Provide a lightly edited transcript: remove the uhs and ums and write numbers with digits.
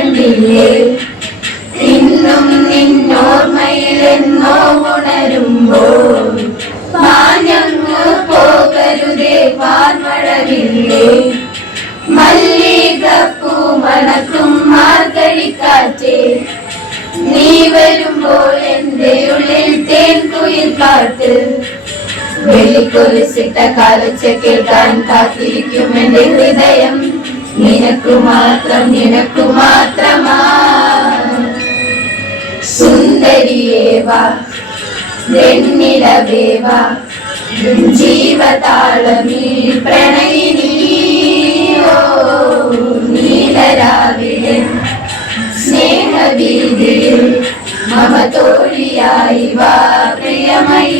കണ്ടില്ലേ ഇന്നും നിന്നോർമ്മയിലെന്നോ ഉണരുമ്പോൾ മാഞ്ഞങ്ങ് പോകരുതേ പാർമഴവില്ലേ മല്ലികപ്പൂ മണക്കും മാർഗഴിക്കാറ്റേ നീ വരുമ്പോൾ എന്റെ ഉള്ളിൽ തേൻ കുയിൽ പാട്ട് വെള്ളിക്കൊലിസിട്ട കാലൊച്ച കേൾക്കാൻ കാത്തിരിക്കും എന്റെ ഹൃദയം നിനക്കു മാത്രമാ സുന്ദരിയേവാ വെണ്ണിലവേവാ ജീവതാളമീ പ്രണയിനി നീലരാവിലെ സ്നേഹവീതിയിൽ മമ തോഴിയായി വാ പ്രിയമയീ